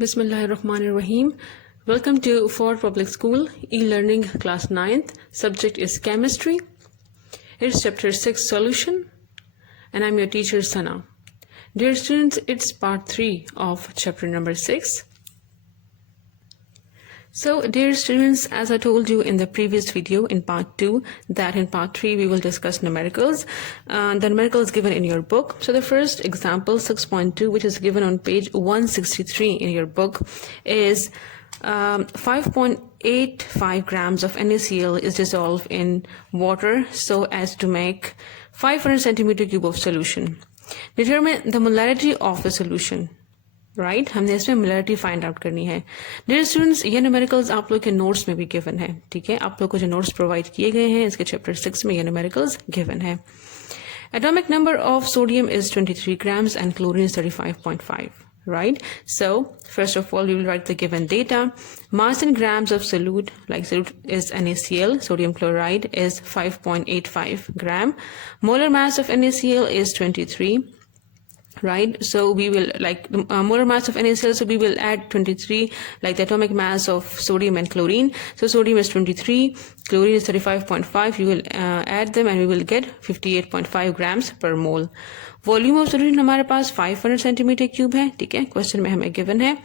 Bismillahirrahmanirrahim. Welcome to Ford Public School e-learning class 9th. Subject is chemistry. It's chapter 6 solution and I'm your teacher Sana. Dear students, it's part 3 of chapter number 6. So dear students, as I told you in the previous video in part 2 that in part 3 we will discuss numericals. The numericals given in your book. So the first example 6.2 which is given on page 163 in your book is 5.85 grams of NaCl is dissolved in water so as to make 500 centimeter cube of solution. Determine the molarity of the solution. Right हमने इसमें molarity find out करनी है. Dear students, ये numericals आप लोग के notes में भी गिवन है. ठीक है, आप लोग को जो नोट्स प्रोवाइड किए गए हैं इसके चैप्टर 6 में ये न्यूमेरिकल्स गिवन है. Atomic number of sodium is 23 grams and chlorine is 35.5. Right? So first of all, we will write the given data. Mass in grams of solute, like solute is NaCl, sodium chloride is 5.85 gram. Molar mass of NaCl is 23. Right, so we will like the molar mass of NaCl, so we will add 23 like the atomic mass of sodium and chlorine. So sodium is 23, chlorine is 35.5. You will add them and we will get 58.5 grams per mole. Volume of solution हमारे पास 500 centimetre cube है. ठीक है, question में हमें given है.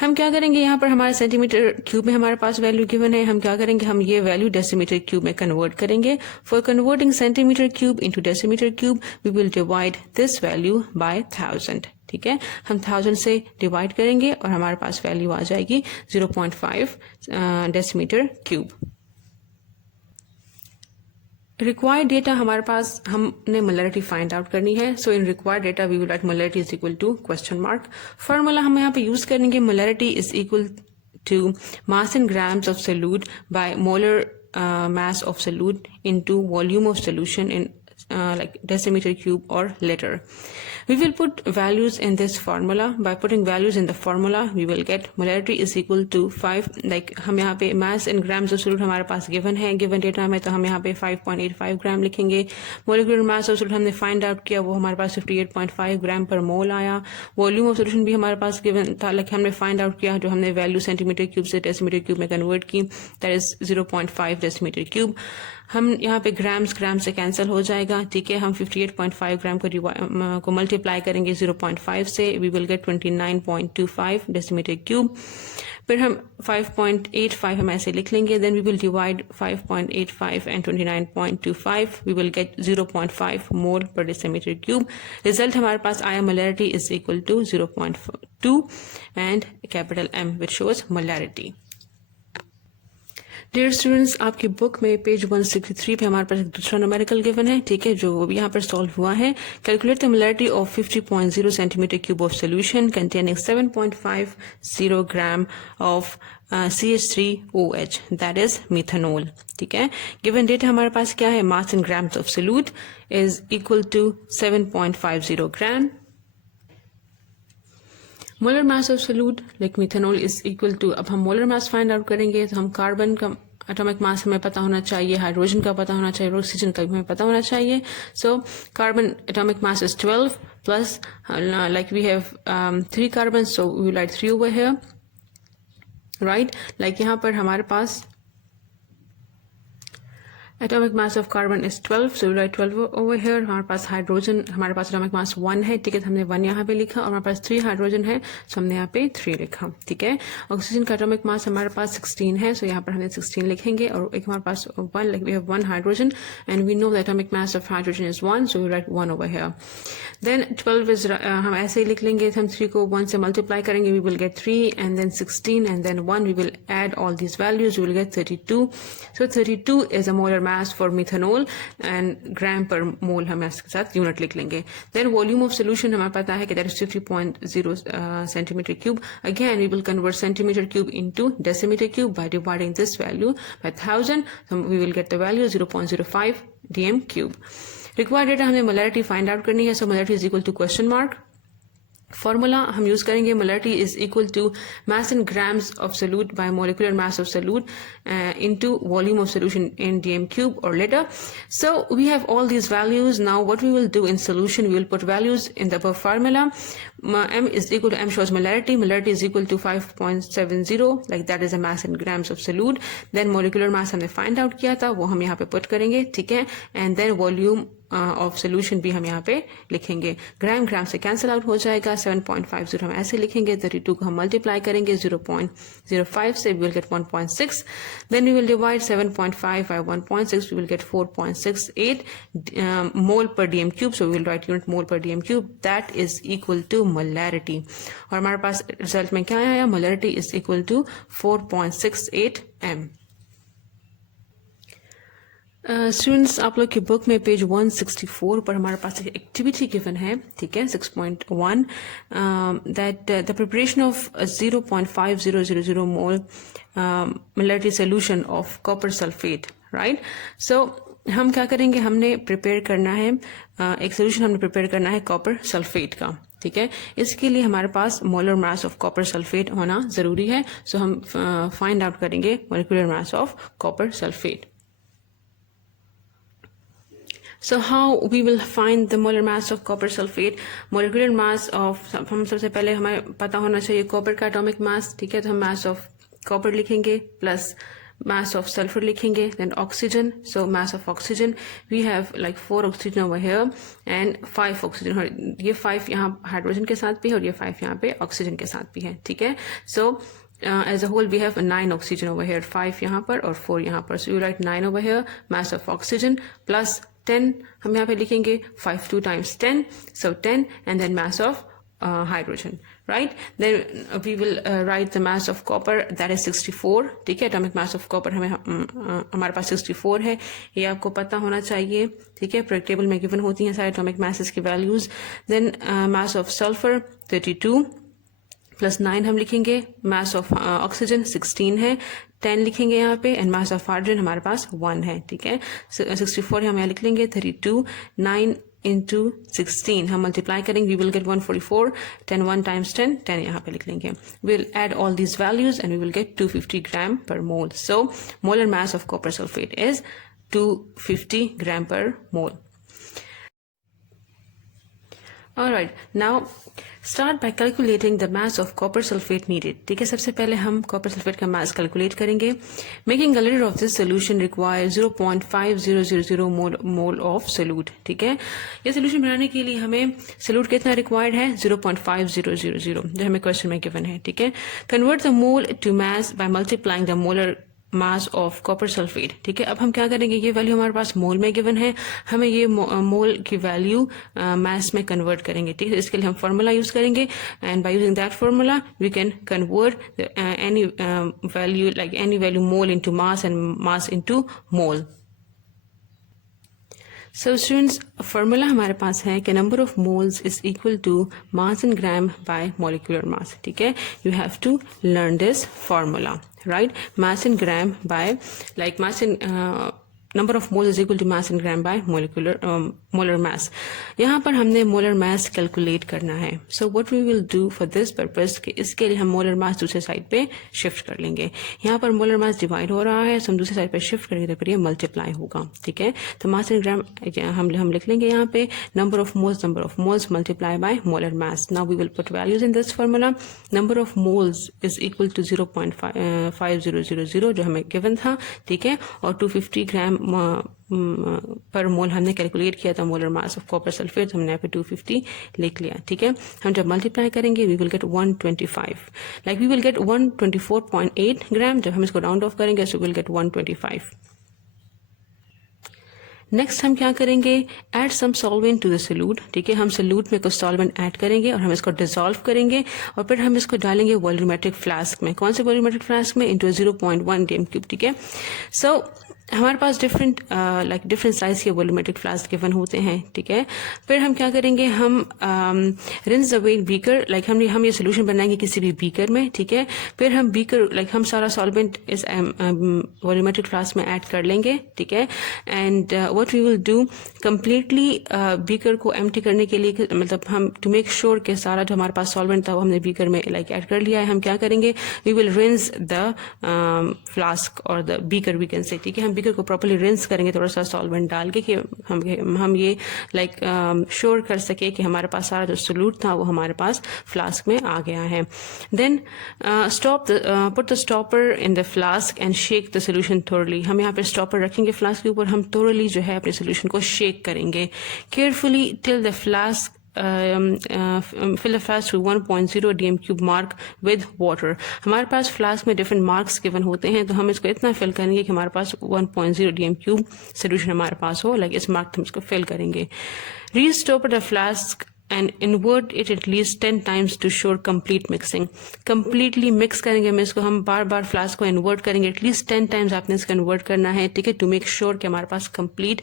हम क्या करेंगे, यहाँ पर हमारे सेंटीमीटर क्यूब में हमारे पास वैल्यू गिवन है. हम क्या करेंगे, हम ये वैल्यू डेसीमीटर क्यूब में कन्वर्ट करेंगे. For converting centimetre cube into decimetre cube we will divide this value by 1000. ठीक है, हम 1000 से डिवाइड करेंगे और हमारे पास वैल्यू आ जाएगी 0.5 डेसीमीटर क्यूब. रिक्वायर्ड डेटा हमारे पास हमने मोलैरिटी फाइंड आउट करनी है. So in required data we will write molarity is equal to question mark. Formula हम यहाँ पे यूज करेंगे molarity is equal to mass in grams of solute by molar mass of solute into volume of solution in like decimeter cube or liter. We will put values in this formula. By putting values in the formula, we will get molarity is equal to 5. Like हम यहाँ पे mass in grams of solute हमारे पास given है, given data में, तो हम यहाँ पे 5.85 ग्राम लिखेंगे. Molecular mass of solute हमने find out किया, वो हमारे पास 58.5 ग्राम per mole आया. Volume of solution भी हमारे पास given था, like हमने find out किया, जो हमने value centimeter cube से decimeter cube में convert की, that is 0.5 decimeter cube. हम यहाँ पे ग्राम से कैंसिल हो जाएगा. ठीक है, हम 58.5 ग्राम को मल्टीप्लाई करेंगे 0.5 से, we will get 29.25 decimetre cube. फिर हम 5.85 हम ऐसे लिख लेंगे. Then we will divide 5.85 and 29.25, we will get 0.5 mole per decimetre cube. Result हमारे पास आया molarity is equal to 0.2 and capital M which shows molarity. Dear students, आपकी बुक में पेज 163 पे हमारे पास एक दूसरा न्यूमेरिकल गिवन है. ठीक है, जो भी यहाँ पर सॉल्व हुआ है. Calculate the molarity of 50.0 centimetre cube of solution containing 7.50 gram of CH3OH that is methanol. ठीक है, गिवन डेटा हमारे पास क्या है, mass in grams of solute is equal to 7.50 gram. Molar mass of solute like methanol is equal to, अब हम molar mass find out करेंगे तो हम कार्बन का एटॉमिक मास हमें पता होना चाहिए, हाइड्रोजन का पता होना चाहिए, ऑक्सीजन का भी हमें पता होना चाहिए. So carbon atomic mass is 12 plus like we have 3 carbons, so we will write 3 over here. Right, like यहाँ पर हमारे पास atomic mass of carbon is 12, so we write 12 over here. हमारे पास हाइड्रोजन, हमारे पास एटॉमिक मास 1 है. ठीक है, हमने 1 यहाँ पे लिखा और हमारे पास 3 हाइड्रोजन है, सो हमने यहाँ पे 3 लिखा. ठीक है, ऑक्सीजन का एटॉमिक मास हमारे पास 16 है, सो यहाँ पर हमने 16 लिखेंगे. और एक हमारे पास 1, like we have 1 hydrogen and we know the atomic mass of hydrogen is 1, so we write 1 over here. Then 12 is हम ऐसे ही लिख लेंगे. हम 3 को 1 से मल्टीप्लाई करेंगे, we will get 3 and then 16 and then 1. We will add all these values, we will get 32. So 32 is a molar mass for methanol and gram per mole हम इसके साथ यूनिट लिख लेंगे. देन वॉल्यूम ऑफ सोल्यूशन हमें पता है कि that is 50.0 centimetre cube. Again we will convert centimetre cube into decimetre cube by dividing this value by 1000. We will get the value 0.05 dm cube. Required data हमें molarity find out करनी है. So molarity is equal to question mark. Formula हम use करेंगे molarity is equal to mass in grams of solute by molecular mass of solute into volume of solution in dm cube or liter. So we have all these values. Now what we will do in solution, we will put values in the above formula. M is equal to, M shows molarity is equal to 5.70, like that is a mass in grams of solute. Then molecular mass हमने find out किया था, वो हम यहाँ पे put करेंगे, ठीक है, and then volume of solution भी हम यहाँ पे लिखेंगे. ग्राम से कैंसिल आउट हो जाएगा. 7.50 हम ऐसे लिखेंगे. 32 को हम मल्टीप्लाई करेंगे 0.05 से, we will get 1.6. Then we will divide 7.5 by 1.6, we will get 4.68 mole per DM cube. So we will write unit mole per DM cube. That is equal to molarity. और हमारे पास रिजल्ट में क्या आया? Molarity is equal to 4.68 m. Students आप लोग की book में पेज 164 पर हमारे पास एक एक्टिविटी गिवन है, ठीक है, 6.1, that the preparation of 0.5000 mole molarity solution of copper sulphate, right. So हम क्या करेंगे, हमने प्रिपेयर करना है एक सोल्यूशन, हमने प्रिपेयर करना है कॉपर सल्फेट का, ठीक है. इसके लिए हमारे पास molar mass of copper sulphate होना जरूरी है. सो हम फाइंड आउट करेंगे molecular mass of copper sulphate. So how we will find the molar mass of copper sulfate? Molecular mass of, हम सबसे पहले हमें पता होना चाहिए कॉपर का एटॉमिक मास, ठीक है. तो हम मास ऑफ कॉपर लिखेंगे प्लस mass of sulfur लिखेंगे, then oxygen. So mass of oxygen, we have like 4 oxygen over here and 5 oxygen. ये 5 यहाँ हाइड्रोजन के साथ भी है और ये 5 यहाँ पे ऑक्सीजन के साथ भी है, ठीक है. So as a whole we have 9 oxygen over here, 5 यहाँ पर और 4 यहाँ पर. So you write 9 over here, mass of oxygen plus 10 हम यहाँ पे लिखेंगे, 5 2 times 10, so 10, and then mass of hydrogen, right. Then we will write the mass of copper, that is 64, ठीक है. atomic mass of copper हमें हमारे पास 64 है, ये आपको पता होना चाहिए, ठीक है. प्रोडक्ट टेबल में गिवन होती हैं सारे atomic masses की values. Then mass of sulfur 32 plus 9 हम लिखेंगे. mass of oxygen 16 है, 10 लिखेंगे यहाँ पे, एंड मास ऑफ हाइड्रोजन हमारे पास 1 है, ठीक है. 64 हम यहाँ लिख लेंगे. 32 9 into 16 हम मल्टीप्लाई करेंगे, वी विल गेट 144. 10 1 times 10 10 यहाँ पे लिख लेंगे. We will add all these values and we will get 250 gram per mole. So molar mass of copper sulphate is 250 gram per mole. Alright, now start by calculating the mass of copper sulfate needed. ठीक है, सबसे पहले हम copper sulfate का mass calculate करेंगे. Making a liter of this solution requires 0.5000 mole of solute. ठीक है, ये solution बनाने के लिए हमें solute कितना required है? 0.5000 जो हमें question में given है, ठीक है. Convert the mole to mass by multiplying the molar mass of copper sulphate. ठीक है, अब हम क्या करेंगे, ये वैल्यू हमारे पास मोल में गिवन है, हमें ये मोल की वैल्यू मास में कन्वर्ट करेंगे. ठीक है, इसके लिए हम फार्मूला यूज करेंगे and by using that formula we can convert any value like any value mole into mass and mass into mole. So students, formula हमारे पास है कि number of moles is equal to mass in gram by molecular mass. ठीक है, you have to learn this formula, right? Mass in gram by like mass in number of moles is equal to mass in gram by molar mass. यहाँ पर हमने molar mass calculate करना है. So what we will do for this purpose कि इसके लिए हम molar mass दूसरे साइड पे shift कर लेंगे. यहाँ पर molar mass divide हो रहा है, so हम दूसरे साइड पे shift करेंगे तो फिर ये multiply होगा. ठीक है, तो mass in gram हम लिख लेंगे यहाँ पे number of moles multiply by molar mass. Now we will put values in this formula. Number of moles is equal to 0.5000 जो हमें given था. ठीक है, और 250 ग्राम पर मोल हमने कैलकुलेट किया था molar mass of copper sulphate, हमने यहाँ पे 250 लिख लिया. ठीक है, हम जब मल्टीप्लाई करेंगे we will get 125, like we will get 124.8 gram. जब हम इसको राउंड ऑफ करेंगे सो विल गेट 125. नेक्स्ट हम क्या करेंगे, add some solvent to the solute. ठीक है, हम सोल्यूट में कुछ सॉल्वेंट ऐड करेंगे और हम इसको डिसॉल्व करेंगे और फिर हम इसको डालेंगे वॉल्यूमेट्रिक फ्लास्क में. कौन से वॉल्यूमेट्रिक फ्लास्क में? Into 0.1 dm cube. ठीक है, सो हमारे पास डिफरेंट साइज के वॉल्यूमेट्रिक फ्लास्क गिवन होते हैं, ठीक है। फिर हम क्या करेंगे, हम rinse the wet beaker, like हम ये सोल्यूशन बनाएंगे किसी भी बीकर में, ठीक है। फिर हम बीकर हम सारा सॉल्वेंट इस वॉल्यूमेट्रिक फ्लास्क में ऐड कर लेंगे, ठीक है। And what we will do, completely beaker को एम्प्टी करने के लिए, मतलब हम टू मेक श्योर कि सारा जो हमारे पास सॉल्वेंट था वो हमने बीकर में ऐड कर लिया है, हम क्या करेंगे, we will rinse the flask और the beaker, we can say, ठीक है। हम बीकर को प्रॉपर्ली रिंस करेंगे थोड़ा सा सॉल्वेंट डाल के, कि हम ये श्योर कर सके कि हमारे पास सारा जो सोल्यूट था वो हमारे पास फ्लास्क में आ गया है। Then put the stopper in the flask and shake the solution thoroughly. हम यहाँ पे स्टॉपर रखेंगे फ्लास्क के ऊपर, हम थोरली जो है अपने सोल्यूशन को शेक करेंगे carefully till the flask fill the flask to 1.0 dm cube mark with water। हमारे पास फ्लास्क में डिफरेंट मार्क्स गिवन होते हैं, तो हम इसको इतना फिल करेंगे कि हमारे पास 1.0 dm क्यूब सोल्यूशन हमारे पास हो, इस मार्क हम इसको फिल करेंगे। Restopper the flask and invert it at least 10 times to show complete mixing। completely mix करेंगे हम इसको, हम बार बार फ्लास्क को इन्वर्ट करेंगे, एटलीस्ट 10 टाइम्स आपने इसको इन्वर्ट करना है, ठीक है, टू मेक श्योर कि हमारे पास कंप्लीट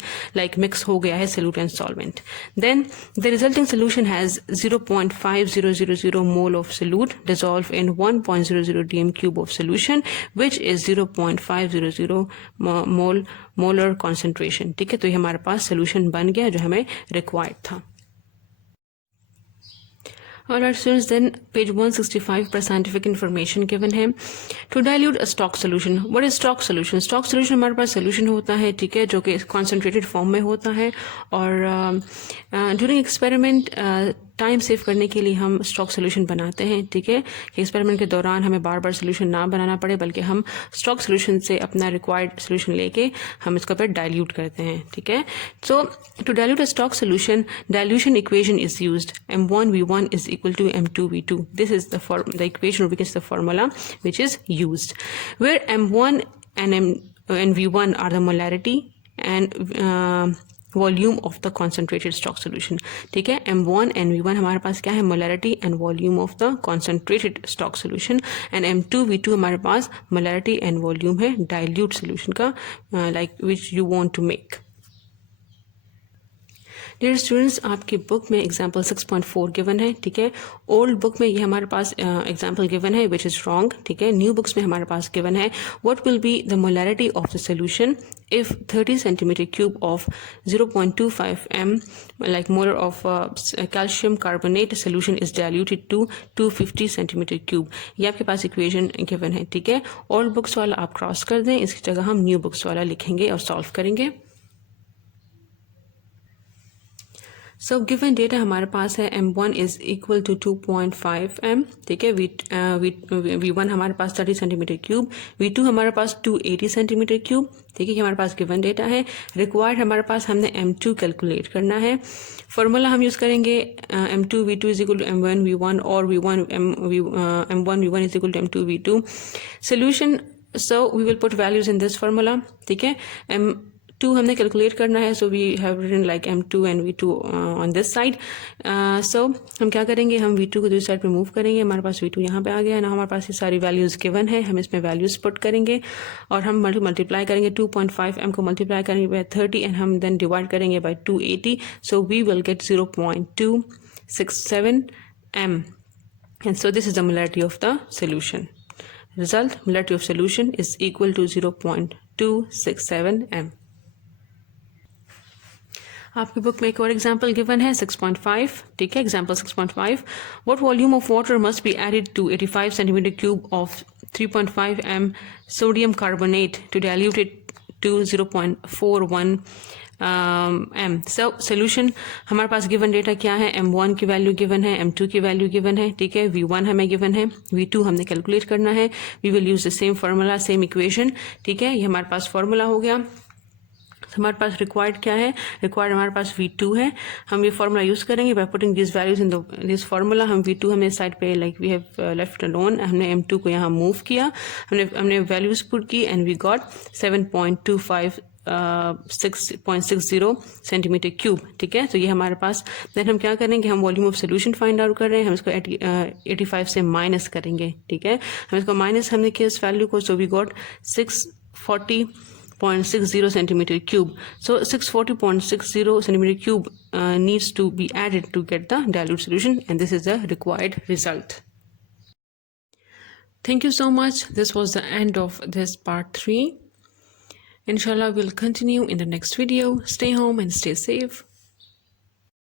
मिक्स हो गया है solute and solvent. Then the resulting solution has 0.5000 mole of solute dissolve in 1.00 dm cube of solution which is 0.500 molar concentration, ठीक है। तो ये हमारे पास सोल्यूशन बन गया जो हमें रिक्वायर्ड था। Alright students, then page 165 पर scientific information given है। To dilute a stock solution, what is stock solution? Stock solution हमारे पास solution होता है, ठीक है, जो कि concentrated form में होता है, और during experiment टाइम सेव करने के लिए हम स्टॉक सोल्यूशन बनाते हैं, ठीक है, कि एक्सपेरिमेंट के दौरान हमें बार बार सोल्यूशन ना बनाना पड़े, बल्कि हम स्टॉक सोल्यूशन से अपना रिक्वायर्ड सोल्यूशन लेके हम इसको फिर डाइल्यूट करते हैं, ठीक है। So to dilute a stock solution, dilution equation is used, M1V1 is equal to M2V2। This is the equation, or because the formula which is used, where M1 and V1 are the molarity and volume of the concentrated stock solution, ठीक है। M1 and V1 हमारे पास क्या है, molarity and volume of the concentrated stock solution, and M2V2 हमारे पास molarity and volume है dilute solution का, which you want to make. Dear students, आपकी बुक में एग्जाम्पल 6.4 गिवन है, ठीक है। ओल्ड बुक में ये हमारे पास एग्जाम्पल गिवन है विच इज रॉन्ग, ठीक है। न्यू बुक्स में हमारे पास गिवन है what will be the molarity of the solution if 30 centimeter cube of 0.25 m molar of calcium carbonate solution is diluted to 250 centimeter cube। ये आपके पास equation given है, ठीक है। ओल्ड बुक्स वाला आप क्रॉस कर दें, इसकी जगह हम न्यू बुक्स वाला लिखेंगे और सॉल्व करेंगे। सो गिवन डेटा हमारे पास है M1 is equal to 2.5 m, ठीक है। V1 हमारे पास 30 सेंटीमीटर क्यूब, V2 हमारे पास 280 सेंटीमीटर क्यूब, ठीक है। हमारे पास गिवन डेटा है। रिक्वायर्ड हमारे पास हमने M2 कैलकुलेट करना है। फॉर्मूला हम यूज़ करेंगे M2V2 is equal to M1V1 और M1V1 is equal to M2V2 solution. So we will put values in this formula, ठीक है। M2 हमने कैलकुलेट करना है, so we have written like M2 and V2 on this side. सो हम क्या करेंगे, हम V2 को दूसरी साइड पे मूव करेंगे, हमारे पास V2 यहाँ पे आ गया ना, हमारे पास ये सारी वैल्यूज गिवन है, हम इसमें वैल्यूज पुट करेंगे और हम मल्टीप्लाई करेंगे 2.5 m को मल्टीप्लाई करेंगे बाय 30 एंड हम देन डिवाइड करेंगे by 280, so we will get 0.267 m, and so this is the molarity of the solution. Result, molarity of solution is equal to 0.267 m। आपकी book में एक और example given है 6.5, ठीक है। Example 6.5, what volume of water must be added to 85 centimetre cube of 3.5 m sodium carbonate to dilute it to 0.41 m। So solution हमारे पास given data क्या है, M1 की वैल्यू गिवन है, M2 की वैल्यू गिवन है, ठीक है। V1 हमें गिवन है, V2 हमने कैलकुलेट करना है। We will use the same formula, same equation, ठीक है। ये हमारे पास फार्मूला हो गया। हमारे पास रिक्वायर्ड क्या है, रिक्वायर्ड हमारे पास V2 है। हम ये फार्मूला यूज करेंगे by putting this values in this formula. हम V2 हमने साइड पे वी हैव लेफ्ट अलोन, हमने M2 को यहाँ मूव किया, हमने वैल्यूज पुट की and we got 6.60 centimetre cube, ठीक है। तो ये हमारे पास, देन हम क्या करेंगे, हम volume of solution find out कर रहे हैं, हम इसको 85 से माइनस करेंगे, ठीक है। हम इसको माइनस हमने किया इस वैल्यू को, so we got 640 640.60 centimeter cube. So 640.60 centimeter cube needs to be added to get the dilute solution, and this is the required result. Thank you so much. This was the end of this part 3. Inshallah, we'll continue in the next video. Stay home and stay safe.